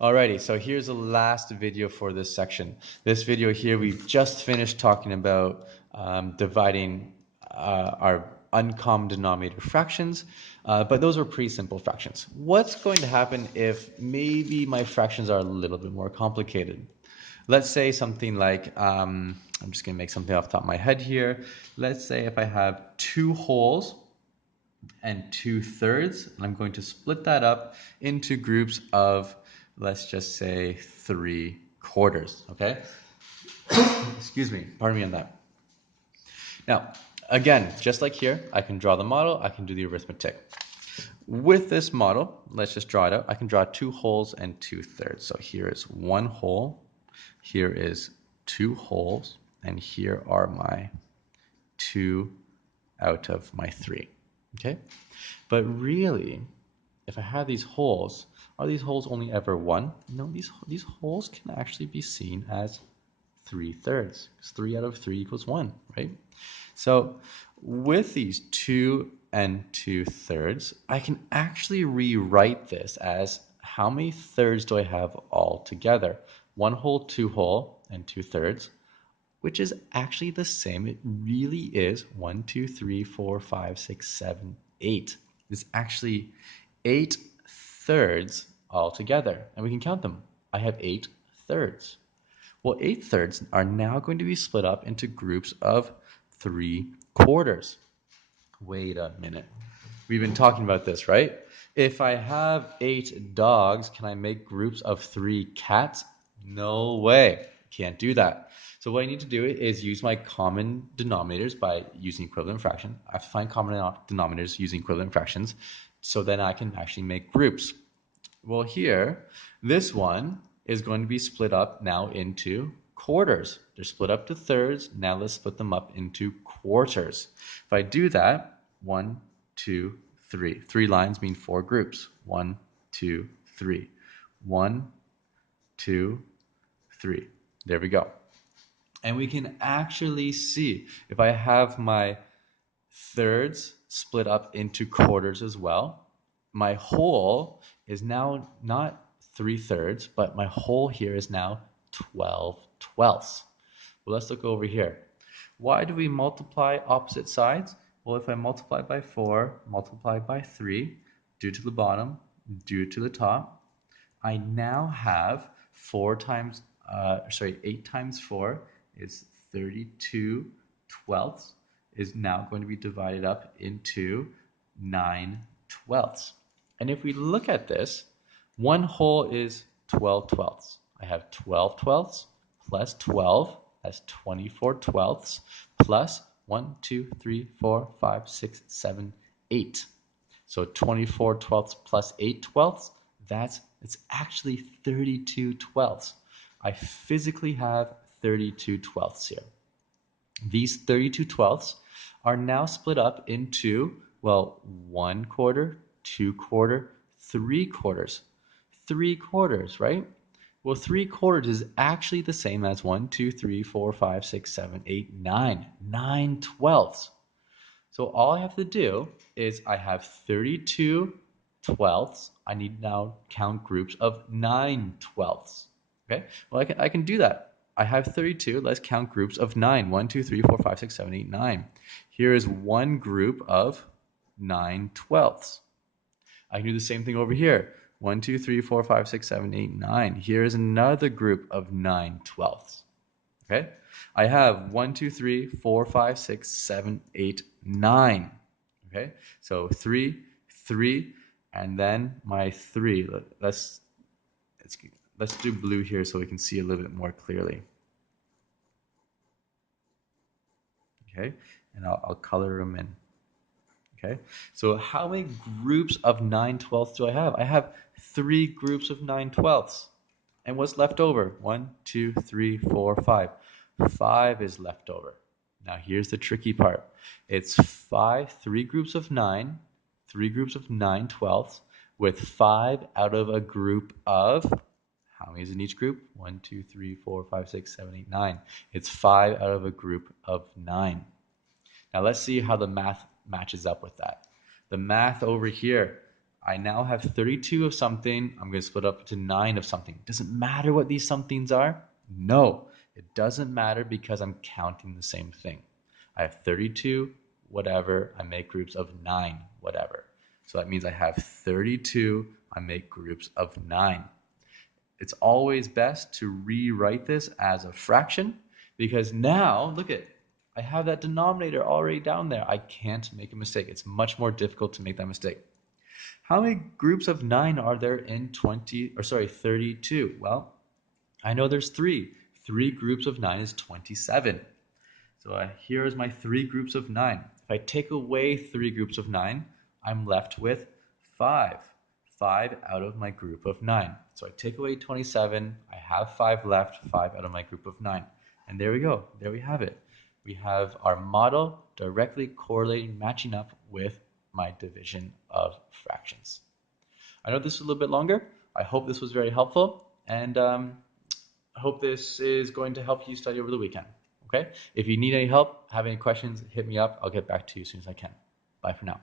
Alrighty, so here's the last video for this section. This video here, we've just finished talking about dividing our uncommon denominator fractions, but those are pretty simple fractions. What's going to happen if maybe my fractions are a little bit more complicated? Let's say something like, I'm just going to make something off the top of my head here. Let's say if I have 2 wholes and 2/3, and I'm going to split that up into groups of, let's just say, 3/4, okay? Excuse me, pardon me on that. Now, again, just like here, I can draw the model, I can do the arithmetic. With this model, let's just draw it out. I can draw 2 wholes and 2/3. So here is 1 whole, here is 2 wholes, and here are my 2 out of my 3, okay? But really, if I have these holes, are these holes only ever 1? No, these holes can actually be seen as 3/3, because 3 out of 3 equals 1, right? So with these 2 and 2/3, I can actually rewrite this as how many thirds do I have all together? 1 whole, 2 whole, and 2/3, which is actually the same. It really is 1, 2, 3, 4, 5, 6, 7, 8. It's actually 8/3 altogether, and we can count them. I have 8/3. Well, 8/3 are now going to be split up into groups of 3/4. Wait a minute. We've been talking about this, right? If I have 8 dogs, can I make groups of 3 cats? No way. Can't do that. So what I need to do is use my common denominators by using equivalent fraction. I have to find common denominators using equivalent fractions, so then I can actually make groups. Well, here, this one is going to be split up now into quarters. They're split up to thirds. Now let's split them up into quarters. If I do that, 1, 2, 3. 3 lines mean 4 groups. 1, 2, 3. 1, 2, 3. There we go. And we can actually see if I have my thirds split up into quarters as well, my whole is now not 3/3, but my whole here is now 12/12. Well, let's look over here. Why do we multiply opposite sides? Well, if I multiply by 4, multiply by 3, do to the bottom, do to the top, I now have 8 times 4 is 32/12 is now going to be divided up into 9/12. And if we look at this, 1 whole is 12/12. I have 12/12 plus 12, that's 24/12, plus 1, 2, 3, 4, 5, 6, 7, 8. So 24/12 plus 8/12, it's actually 32/12. I physically have 32/12 here. These 32/12 are now split up into, well, 1/4, 2/4, 3/4. 3/4, right? Well, 3/4 is actually the same as 1, 2, 3, 4, 5, 6, 7, 8, 9. 9/12. So all I have to do is I have 32/12. I need to now count groups of 9/12. Okay, well, I can do that. I have 32. Let's count groups of 9. 1, 2, 3, 4, 5, 6, 7, 8, 9. Here is one group of 9/12. I can do the same thing over here. 1, 2, 3, 4, 5, 6, 7, 8, 9. Here is another group of 9/12. Okay, I have 1, 2, 3, 4, 5, 6, 7, 8, 9. Okay, so 3, 3, and then my 3. Let's do blue here so we can see a little bit more clearly. Okay, and I'll color them in. Okay, so how many groups of 9/12 do I have? I have 3 groups of 9/12. And what's left over? 1, 2, 3, 4, 5. 5 is left over. Now here's the tricky part. It's 3 groups of 9, 3 groups of 9/12, with 5 out of a group of, how many is in each group? 1, 2, 3, 4, 5, 6, 7, 8, 9. It's 5 out of a group of 9. Now let's see how the math matches up with that. The math over here, I now have 32 of something. I'm going to split up to 9 of something. Does it matter what these somethings are? No, it doesn't matter because I'm counting the same thing. I have 32, whatever. I make groups of 9, whatever. So that means I have 32. I make groups of 9. It's always best to rewrite this as a fraction because now, look at, I have that denominator already down there. I can't make a mistake. It's much more difficult to make that mistake. How many groups of 9 are there in 32? Well, I know there's 3. 3 groups of 9 is 27. So here is my 3 groups of 9. If I take away 3 groups of 9, I'm left with 5. 5 out of my group of 9. So I take away 27. I have 5 left, 5 out of my group of 9. And there we go. There we have it. We have our model directly correlating, matching up with my division of fractions. I know this was a little bit longer. I hope this was very helpful, and I hope this is going to help you study over the weekend. Okay? If you need any help, have any questions, hit me up. I'll get back to you as soon as I can. Bye for now.